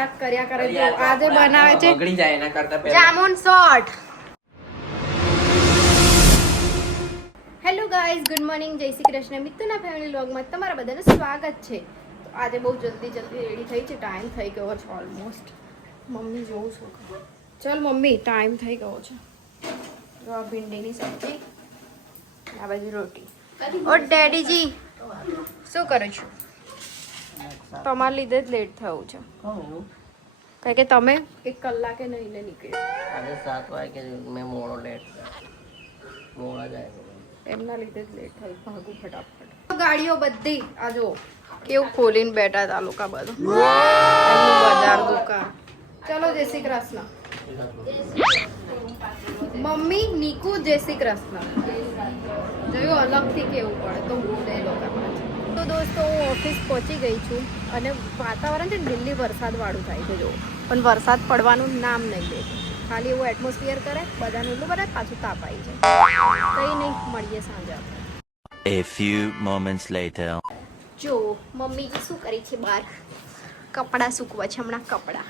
નાટક કર્યા કરે જો આજે બનાવે છે બગડી જાય એના કરતા પહેલા jamun short. Hello guys, good morning, જય શ્રી કૃષ્ણ. મિત્તુના ફેમિલી વ્લોગમાં તમારા બધાનું સ્વાગત છે. તો આજે બહુ જલ્દી રેડી થઈ છે, ટાઈમ થઈ ગયો છે ઓલમોસ્ટ. મમ્મી જોઉં છું. ચાલ મમ્મી, ટાઈમ થઈ ગયો છે. જો આ ભીંડીની સબ્જી, આ બાજુ રોટી. ઓ ડેડીજી, શું કરું છું? તમારા લીધે જ લેટ થયું છે. કારણ કે તમે 1 કલાકે નહીં લે નીકળ્યો. આજે 7 વાગે મેં મોડો લેટ મોડા જાય એમના લીધે જ લેટ થઈ. ભાગું ફટાફટ. ગાડીઓ બધી આ જો કેવું ખોલીને બેઠા હતા લોકો બધું. એમનું બજાર દુકાન. ચલો જય શ્રી કૃષ્ણ. મમ્મી નીકુ જય શ્રી કૃષ્ણ. જોયું અલગથી કેવું પડે તો બોલે લોકો. તો દોસ્તો હું ઓફિસ પહોંચી ગઈ છું અને વાતાવરણ છે દિલ્હી વરસાદ વાળું થાય છે જો, પણ વરસાદ પડવાનું નામ નહીં લે. ખાલી એવું એટમોસ્ફિયર કરે, બધાનું એટલું બધા પાછું તાપ આવી જાય. કંઈ નહીં, મળીએ સાંજે આપણે. A few moments later. જો મમ્મીજી શું કરી છે બહાર? કપડાં સૂકવે છે હમણાં. કપડાં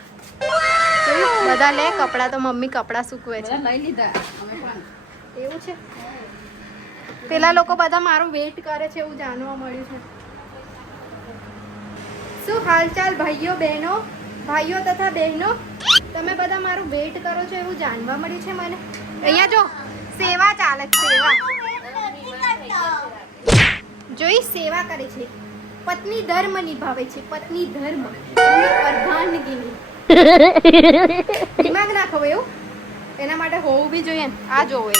બધા લે કપડાં, તો મમ્મી કપડાં સૂકવે છે. લઈ લીધા એવું છે. પેલા લોકો બધા મારું વેઇટ કરે છે એવું જાણવા મળ્યું છે. શું હાલચાલ ભાઈઓ બહેનો, ભાઈઓ તથા બહેનો? તમે બધા મારું વેઇટ કરો છો એવું જાણવા મળ્યું છે મને. અહીંયા જો સેવા ચાલે છે, સેવા જોઈ, સેવા કરે છે. પત્ની ધર્મ નિભાવે છે, પત્ની ધર્મ, અર્ધાંગીની. દિમાગ ના ખવાય એવું, એના માટે હોવું બી જોઈએ ને. આ જોવો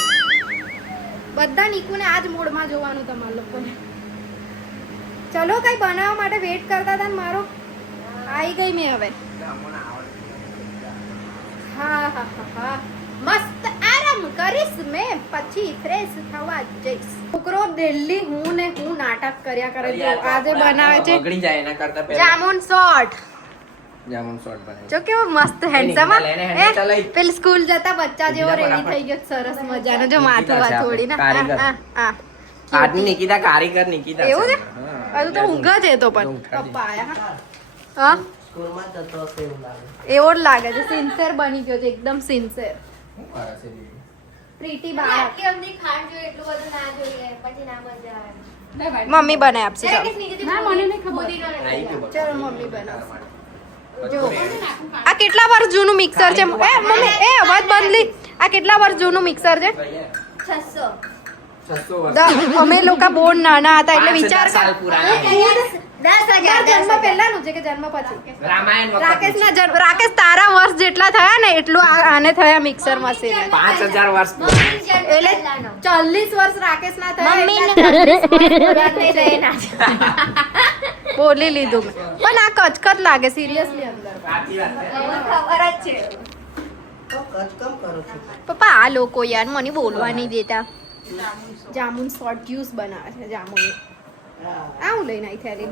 બધા નીકુને આ જ મોડમાં જોવાનું તમારા લોકોને. ચલો કઈ બનાવવા માટે વેઇટ કરતા હતા ને મારો આવી ગઈ મેં હવે. હા હા હા હા, મસ્ત આરામ કરીશ મેં, પછી ફ્રેશ થવા જઈશ. છોકરો દિલ્હી હું ને હું નાટક કર્યા કરે જો આજે બનાવે છે બગડી જાય એના કરતા પહેલા જામુન શોર્ટ. જામુન શોર્ટ બનાવી જો કેવો મસ્ત હેન્ડસમ. પેલ સ્કૂલ જતા બચ્ચા જેવો બીજા રેડી થઈ ગયો, સરસ મજાનો. જો માથું નિકિતા છે વાથોડી ને કારીગર. આજની નિકિતા કારીગર નિકિતા એવું છે. હા. હજુ તો ઊંઘ જ એ તો પણ પપ્પા આયા. હા સ્કૂલમાં જતો હશે એવું લાગે. એવો જ લાગે છે. સિન્સિયર બની ગયો છે, એકદમ સિન્સિયર. શું કરે છે દીદી? પ્રીતિ બાળક. મમ્મી મમ્મી બનાવી આપશે. ચાલો. આવી ગયું ચલો મમ્મી બનાવશે. જો આ કેટલા વર્ષ જૂનું મિક્સર છે? એ મમ્મી એ અવાજ બંધલી. આ કેટલા વર્ષ જૂનું મિક્સર છે? 600 અમે લોકો બહુ નાના હતા એટલે 5,000 વિચાર સાલ કર. પુરાના. 10,000 જન્મ પહેલાનું છે કે જન્મ પછી? રામાયણ વખત રાકેશના જન્મ. રાકેશ તારા વર્ષ જેટલા થયા ને એટલું આને થયા મિક્સર મશીન. 5,000 વર્ષ એટલે 40 વર્ષ રાકેશના થયા. બોલી લીધું મેં. પણ આ કચકચ લાગે સિરિયસલી અંદર. સાચી વાત છે. ખબર જ છે. પપ્પા આ લોકો યાર મને બોલવા નહીં દેતા. જામુન શોર્ટ જ્યુસ બનાવે છે જામુન. આવું લઈને આવી થેલી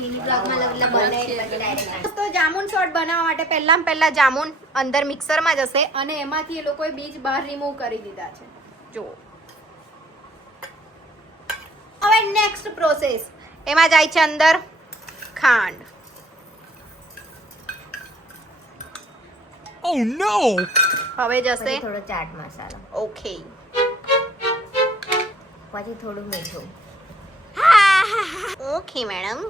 મિની બ્લોગમાં લગલા બને એટલે ડાયરેક્ટ તો જામુન શોર્ટ બનાવવા માટે પહેલા જામુન અંદર મિક્સરમાં જશે અને એમાંથી એ લોકોએ બીજ બહાર રિમૂવ કરી દીધા છે. જો હવે નેક્સ્ટ પ્રોસેસ, એમાં જાય છે અંદર ખાંડ. Oh no! હવે જશે થોડો ચાટ મસાલો, ઓકે. પછી થોડું મીઠું. Okay madam.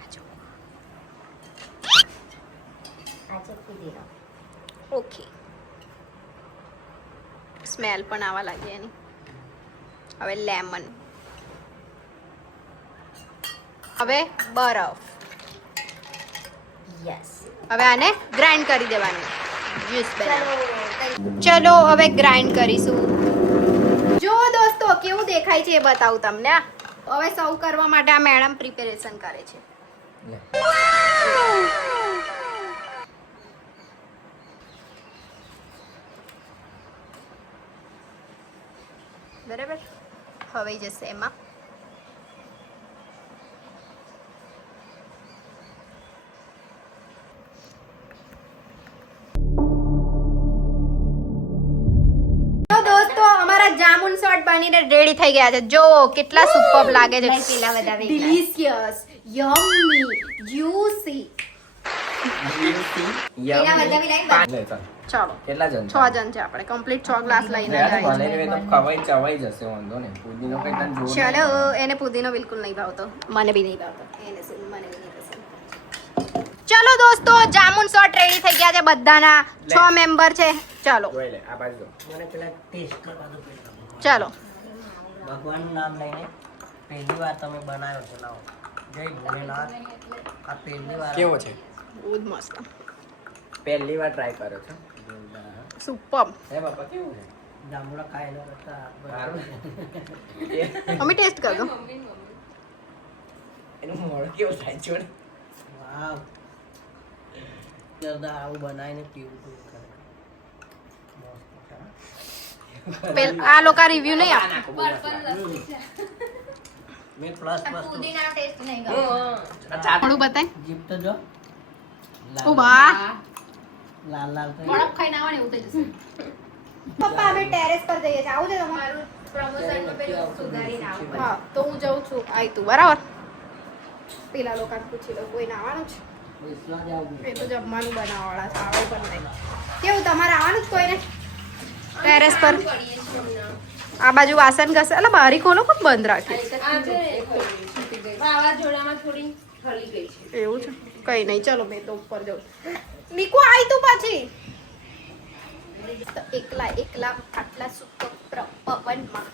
આ ચપટી દીધો. ઓકે, સ્મેલ પણ આવવા લાગી એની. હવે લેમન, હવે બરફ. યસ. હવે આને ગ્રાઇન્ડ કરી દેવાનું. જ્યુસ બનાવો. ચલો હવે ગ્રાઇન્ડ કરીશું. જો દોસ્તો કેવું દેખાય છે એ બતાવું તમને. હવે સર્વ કરવા માટે આ મેડમ પ્રિપેરેશન કરે છે. બરાબર, હવે જશે એમાં જામુન શોર્ટ બનીને રેડી થઈ ગયા છે. જો કેટલા સુપર લાગે છે. લઈ પેલા બધા વેગળા. Delicious, yummy, juicy. પેલા બધા બી લઈને ચાલો કેટલા જણ 6 જણ છે આપણે. કમ્પ્લીટ 6 ગ્લાસ લઈને આવ્યા મને તો ખવાઈ ચવાઈ જશે વાંધો નહીં પુદીનો કઈ તને જોર છે. ચલો એને પુદીનો બિલકુલ નહીં ભાવતો. મને બી નહીં ભાવતો. એને શું મને બી નહીં પસંદ. ચલો દોસ્તો જામુન શોટ રેડી થઈ ગયા છે બધાના. 6 મેમ્બર છે. ચલો જોઈ લે આ બાજુ મને પેલા ટેસ્ટ કરવા દો પેલા. ચલો ભગવાનનું નામ લઈને પહેલી વાર તમે બનાવ્યો છે લાવો જય ભોલેનાથ આ પહેલી વાર કેવો છે બહુ જ મસ્ત. પહેલી વાર ટ્રાય કર્યો છો સુપર. હે બાપા કેવું છે જાંબુડા ખાયેલા કરતા સારું અમે ટેસ્ટ કરજો. એનું મોઢું કેવું થાય છોડ વાવ દાદા આવું બનાવીને પીવું તું કરે આ લોકો રિવ્યુ નહીં આપે. મેં પ્લસ વસ્તુ પુદીના ટેસ્ટ નહીં ગયો. થોડું બતાય. જીપ તો જો ઓ બા લાલ લાલ થઈ બરફ ખાઈને આવવાની એવું થઈ જશે. પપ્પા અમે ટેરેસ પર જઈએ છીએ. આવું છે તમારું? પ્રમોશનમાં પેલું સુધારીને આવું. હા તો હું જઉં છું. આય તું બરાબર. પેલા લોકોને પૂછી લો કોઈને આવવાનું છે. વિશ્વાસ આવું એ તો જમવાનું બનાવવાળા છે. આવે પણ નહીં. કેવું તમારે આવવાનું જ કોઈને ટેરેસ પર? આ બાજુ વાસણ ઘસે. એટલે બારી ખોલો પણ બંધ રાખી. વાવાઝોડામાં થોડી હલી ગઈ છે. એવું છે કઈ નહીં. ચલો મેં તો ઉપર જાઉં. નીકુ આય તું પછી. તો એકલા આટલા સુકો પવનમાં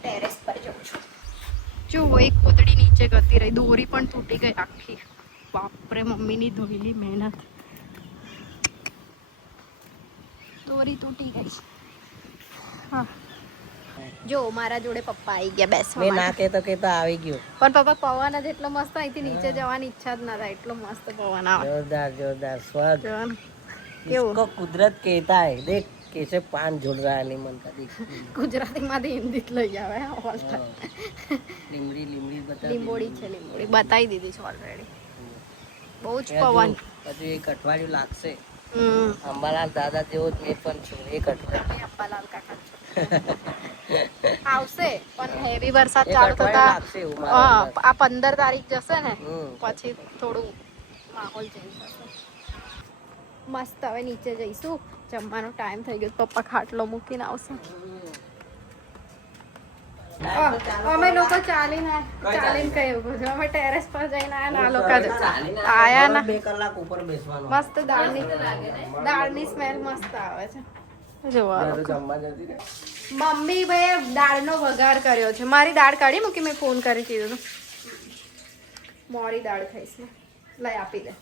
ટેરેસ પર જાઉં છું. જો એક કોતડી નીચે ગતી રહી. દોરી પણ તૂટી ગઈ આખી. બાપરે મમ્મીની ધોઈલી મહેનત. દોરી તૂટી ગઈ. હા જો મારા જોડે પપ્પા આવી ગયા બેસવા મેં ના માટે. કહેતો કહેતો આવી ગયો પણ પપ્પા પવન જ એટલો મસ્ત. અહીંથી નીચે જવાની ઈચ્છા જ ના થાય. એટલો મસ્ત પવન આવે. जोरदार जोरदार स्वर्ग જો ને. કેવું इसको कुदरत कहता है देख कैसे पान झुल रहा है नीमन का देख ગુજરાતીમાંથી હિન્દી જ લઈ આવે ઓલ લીમડી લીમડી બતા લીંબોડી છે. લીંબોડી બતાવી દીધી છે ઓલરેડી. બહુ જ પવન. હજુ એક અઠવાડિયું લાગશે હમ અંબાલાલ દાદા જેવો જ મેં પણ છું એક અઠવાડિયું તમે અપ્પાલાલ કાકા છો. આવશે પણ હેવી વરસાદ એક ચાલુ અઠવાડિયું થતા લાગશે એવું મારો અંદાજ. આ 15 તારીખ જશે ને હમ. પછી થોડું માહોલ ચેન્જ થશે. મસ્ત હવે નીચે જઈશું. જમવાનો ટાઈમ થઈ ગયો. પપ્પા ખાટલો મૂકીને આવશે. અમે લોકો ચાલીને કઈ ઉભો છો. અમે ટેરેસ પર જઈને આયા. આ લોકો આયા ના. 2 કલાક ઉપર બેસવાનું મસ્ત દાળની સ્મેલ મસ્ત આવે છે. જોવા જમવા જતી રહે મમ્મી ભાઈ દાળનો વઘાર કર્યો છે. મારી દાળ કાઢી મૂકી. મેં ફોન કરી કીધું હતું. મોરી દાળ ખાઈશ ને. લઈ આપી દે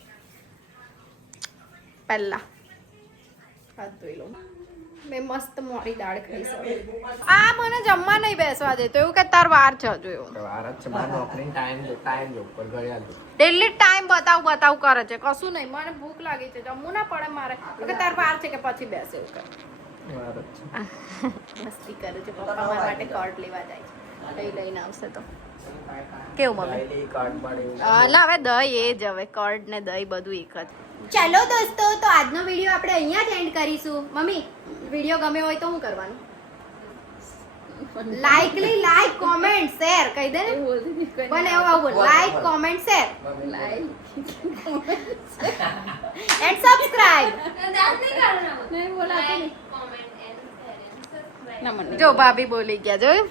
પહેલા. હાથ ધોઈ લઉં. મેં મસ્ત મોરી દાળ ખાઈશ હવે. આ મને જમવા નહીં બેસવા દે. તો એવું કે તાર વાર છે હજુ. એવું વાર જ છે બાર નોકરી ટાઈમ જો ઉપર ઘડિયાળ જો ડેલી ટાઈમ બતાવ કરે છે. કશું નહીં. મને ભૂખ લાગી છે. જમવું ના પડે મારે. તો કે તાર વાર છે કે પછી બેસે. એવું કરે. વાર જ છે મસ્તી કરે છે. પપ્પા મારા માટે કર્ડ લેવા જાય છે. કઈ લઈને આવશે તો કેવું મમ્મી? ડેલી કાર્ડ પાડી એટલે હવે દહીં એ જ. હવે કર્ડ ને દહીં બધું એક જ. ચલો દોસ્તો તો આજનો વિડીયો આપણે અહીંયા જ એન્ડ કરીશું. મમ્મી વિડીયો ગમે હોય તો શું કરવાનું? લાઈક કોમેન્ટ શેર કહી દે ને. બને એવું બોલ. Like comment share and subscribe. જો ભાભી બોલી ગયા. જોયું?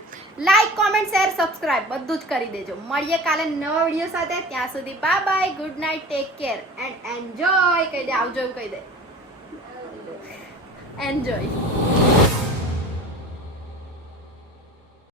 લાઈક કોમેન્ટ શેર સબસ્ક્રાઇબ બધું જ કરી દેજો. મળીએ કાલે નવા વિડીયો સાથે. ત્યાં સુધી bye bye. Good night. Take care and enjoy કહી દે. આવજો એવું કહી દે. એન્જોય.